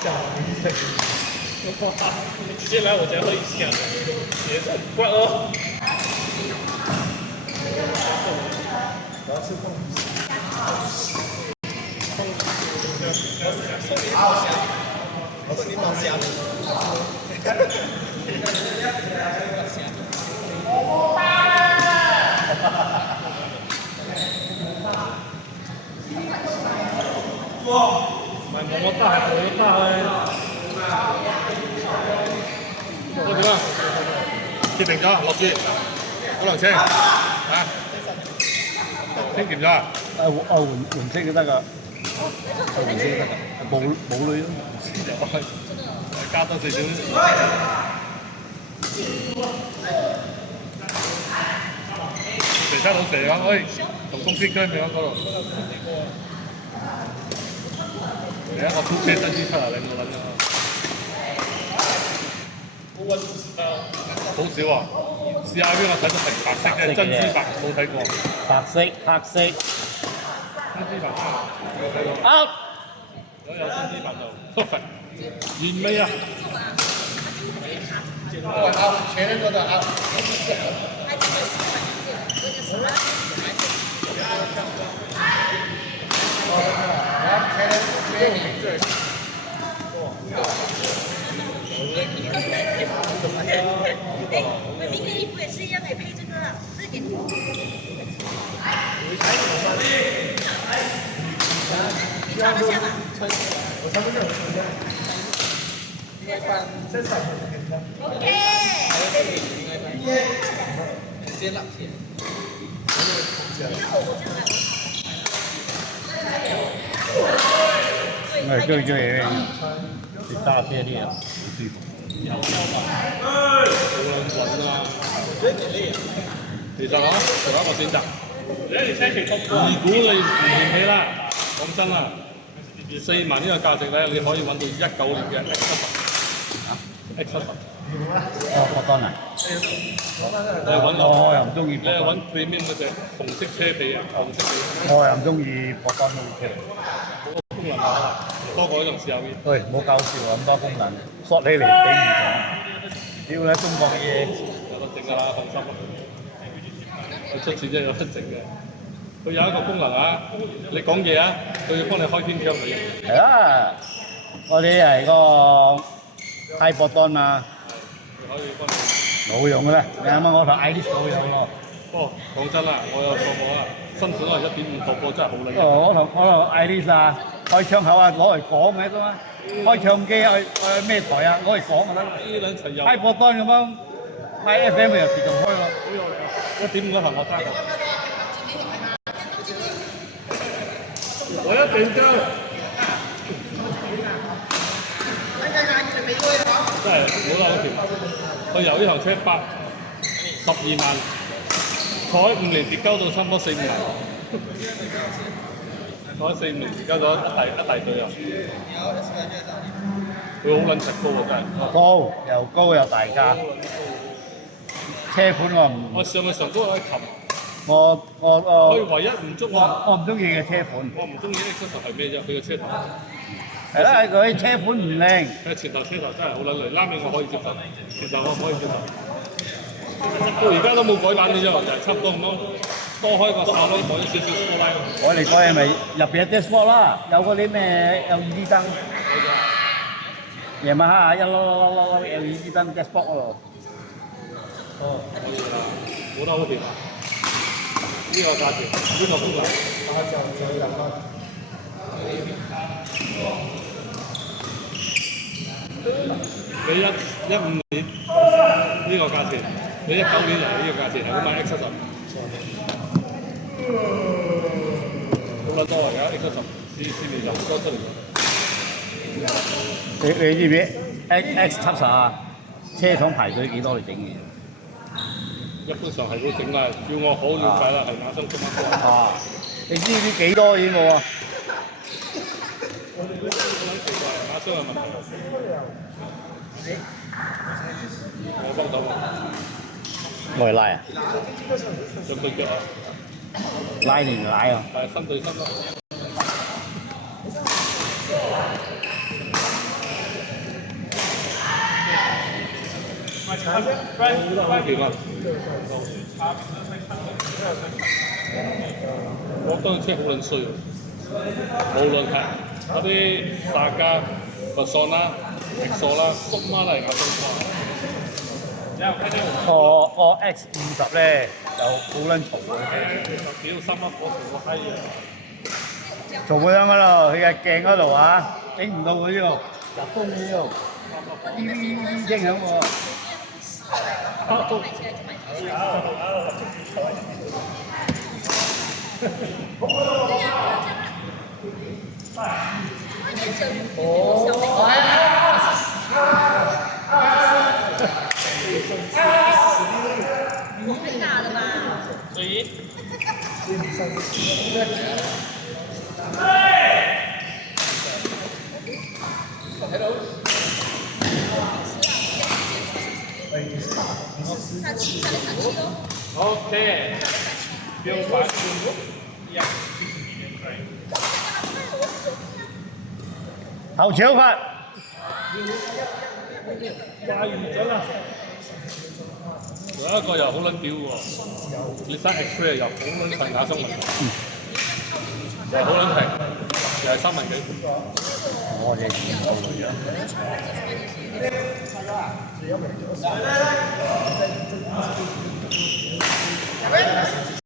你直接来我家喝一下，也是很怪哦。我要吃凤梨。凤梨毛虾。哇！唔係麼麼得係麼麼得咧。點啊？決定咗，落注，嗰輛車啊，傾掂咗啊？換色都得㗎，換色都得㗎，冇女咯。加多少少。蛇山老蛇講，喂，同公司區咪喺嗰度。你一個 2K 新支出嚟，你冇撚啊？好少啊！試下邊我睇到係白色嘅珍珠白，冇睇過。白色、黑色。珍珠白冇睇過。out。如果有珍珠白就 perfect。完美啊！前嗰度啊。明天衣服也是一样，可以配这个了，这给你。你穿得下吗？我穿不下，我穿不下。身材OK。先啦，先。我就你大便力啊，不舒服。好撚滾啊！其實啊，仲有一個選擇。如果你唔嫌棄啦，講真啦，4萬呢個價值咧，你可以揾到19年嘅 X70。博多啊！你揾我又唔中意。你係揾 Premium 嗰隻紅色車皮啊，紅色皮。我又唔中意博多 OK。功能啊，多過呢種試下邊。喂，唔好搞笑啊！咁多功能，索起嚟頂唔順。屌你中國嘅嘢，有得整㗎啦，放心啦。佢出錢真係有得整嘅。佢有一個功能啊，你講嘢啊，佢要幫你開天窗嘅。係啊，我哋係個泰博多嘛，佢可以幫你。冇用嘅啦，你啱啱我台 ID 冇用喎。哦，講真啦，我有錯過啦，新款係1.5伏波真係好靚。我同 ID 啊，開窗口啊，攞嚟講嘅啫嘛。開唱機去咩台啊，攞嚟講就得。呢兩層又。泰博多咁樣，買 FM 又自動開咯。好有嚟啊！1.5嗰台我揸過。我一定將。真係冇啦嗰條，佢由呢台車12萬，坐5年跌交到差唔多4、5萬，坐4、5年跌交咗一大堆啊！佢好撚實高啊，真係。又高又大價，車款我唔。我上去上高有一擒。佢唯一唔中我唔中意嘅車款。我唔中意 X70係咩啫？佢個車頭。係啦，佢車款唔靚。佢前頭車頭真係好撚靚，拉尾我可以接受，前頭我唔可以接受。到而家都冇改版嘅啫，就係差唔多咁樣，多開個手咯，改咗少少 spotlight。我哋改係咪入邊有 dashboard 啦？有嗰啲咩 LED 燈。夜晚黑一粒 LED 燈 dashboard 嗰度。哦，可以啦，冇得好掂啊！呢個價錢，呢個功能。你15年呢個價錢，你19年嚟呢個價錢係咁買 X70，好撚多啊！而家 X70，市面上好多出嚟。你知唔知 X70啊？車廠排隊幾多嚟整嘅？一般上係會整啦，叫我好了解啦，係馬上出乜貨。啊！你知唔知幾多錢冇啊？我哋都好撚奇怪，馬上嘅問題。我幫手啊！我嚟拉啊！有對腳啊！拉定拉啊！係身對身咯。其實我當車好撚衰啊！無論係嗰啲大家、佛桑啦、迪索啦、縮孖嚟咬我 X50咧就好撚嘈嘅，屌三蚊火條個閪嘢！嘈佢響嗰度，佢嘅鏡嗰度啊，頂唔到佢呢度，入風呢度，啲聲響喎。太大了吧？所以OK，不用煩。後搶法，快完咗啦！仲有一個又好撚屌喎，你生 X-ray 又好撚份假新聞，又好撚平，又係3萬幾。我哋唔做嚟嘅。